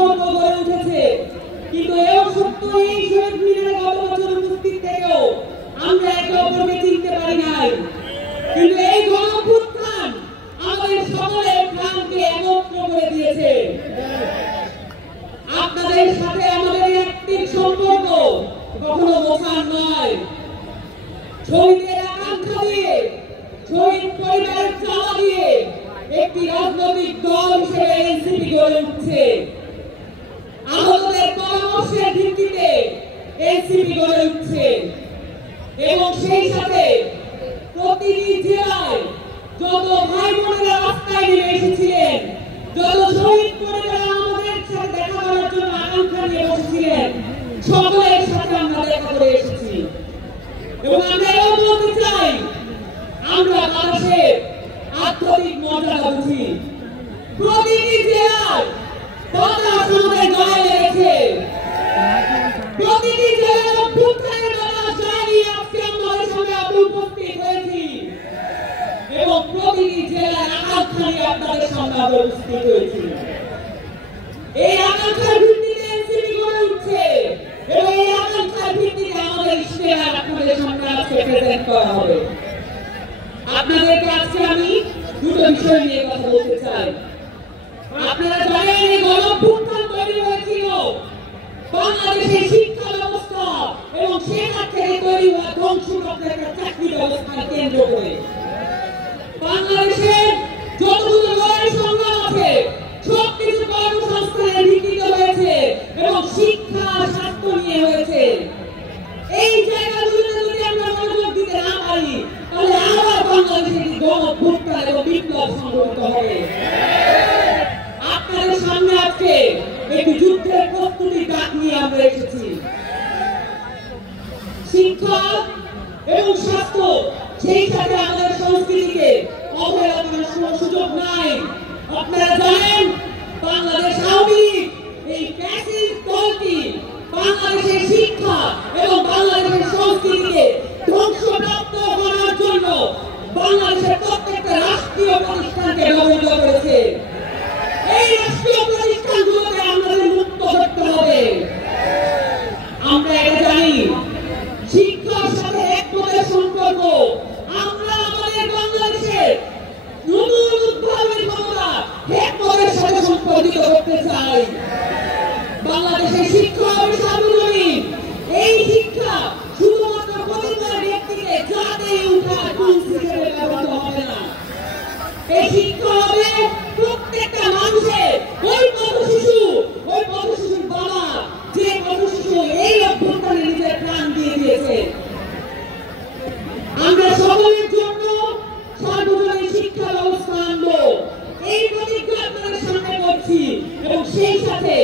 সম্পর্ক গড়ে উঠেছে। কিন্তু এও সত্য, এই শহীদ মিনারে গত বছর উপস্থিত থেকেও আমরা একে অপরকে চিনতে পারি নাই। কিন্তু এই গণঅভ্যুত্থান আমাদের সকলের প্রাণকে একত্র করে দিয়েছে। আপনাদের সাথে আমাদের একটি সম্পর্ক কখনো বোঝার নয়। শহীদের আকাঙ্ক্ষা দিয়ে, শহীদ পরিবারের চাওয়া দিয়ে একটি রাজনৈতিক দল হিসেবে এনসিপি গড়ে উঠছে। আহতদের পরামর্শের ভিত্তিতে এনসিপি গড়ে উঠছে এবং সেই সাথে প্রতিটি জেলায় যত ভাই বোনেরা রাস্তায় নেমে এসেছিলেন, যত শহীদ পরিবার আমাদের সাথে দেখা করার জন্য আকাঙ্ক্ষা নিয়ে বসেছিলেন, সকলের সাথে আমরা দেখা করে এসেছি। এবং আমরা এও বলতে চাই, আমরা মানুষের আধ্যাত্মিক মর্যাদা বুঝি। প্রতিটি জেলায় বাতাস আমাদের গায়ে লেগেছে, প্রতিটি জেলার অভ্যুত্থানের বাতাস গায়ে নিয়ে আজকে আমাদের সামনে উপস্থিত হয়েছি এবং প্রতিটি জেলার আকাঙ্ক্ষা নিয়ে আপনাদের সামনে উপস্থিত হয়েছি। এই আকাঙ্ক্ষার ভিত্তিতে এনসিপি গড়ে উঠছে এবং এই আকাঙ্ক্ষার ভিত্তিতে আমাদের ইশতেহার আপনাদের সামনে আজকে প্রেজেন্ট করা হবে। আপনাদেরকে আজকে আমি দুটো বিষয় নিয়ে কথা বলতে চাই। আপনারা জানেন, এই গণঅভ্যুত্থান তৈরি হয়েছিল বাংলাদেশের শিক্ষা ব্যবস্থা এবং সেখান থেকে তৈরি হওয়া ধ্বংসপ্রাপ্ত একটা চাকরি ব্যবস্থাকে কেন্দ্র করে। বাংলাদেশের যতগুলো লড়াই সংগ্রাম আছে সবকিছু কর্মসংস্থানের ভিত্তিতে হয়েছে এবং শিক্ষা স্বাস্থ্য নিয়ে হয়েছে। এই জায়গাগুলোতে যদি আমরা মনোযোগ দিতে না পারি, তাহলে আবার বাংলাদেশে গণঅভ্যুত্থান এবং বিপ্লব সংঘটিত হবে। আপনাদের সামনে আজকে একটি যুদ্ধের প্রস্তুতি ডাক নিয়ে আমরা এসেছি। শিক্ষা এবং স্বাস্থ্য, সেই সাথে আমাদের সংস্কৃতিকে অবহেলা করার কোনো সুযোগ নাই। আপনারা জানেন, বাংলাদেশ আওয়ামী লীগ এই ফ্যাসিস্ট দলটি বাংলাদেশের শিক্ষা এবং বাংলাদেশের সংস্কৃতিকে ধ্বংসপ্রাপ্ত করার জন্য বাংলাদেশের প্রত্যেকটা রাষ্ট্রীয় প্রতিষ্ঠানকে ব্যবহৃত করেছে। এই রাষ্ট্রীয় প্রতিষ্ঠানগুলোকে আমাদের মুক্ত করতে হবে। আমরা এটা জানি, শিক্ষার সাথে একমতের সম্পর্ক। আমরা আমাদের বাংলাদেশের নতুন উদ্ভাবনী ক্ষমতা একমতের সাথে সম্পর্কিত করতে চাই। বাংলাদেশের শিক্ষা হবে সার্বজনীন। এই শিক্ষা শুধুমাত্র প্রতিটা ব্যক্তিকে জাতেই উঠার টুলস হিসেবে ব্যবহৃত হবে না। এই শিক্ষা হবে প্রত্যেকটা মানুষের, ওই পথশিশুর বাবা, যে পথশিশু এই অভ্যুত্থানে নিজের প্রাণ দিয়ে দিয়েছে। আমরা সকলের জন্য সার্বজনীন শিক্ষা ব্যবস্থা আনবো, এই প্রতিজ্ঞা আপনাদের সামনে করছি এবং সেই সাথে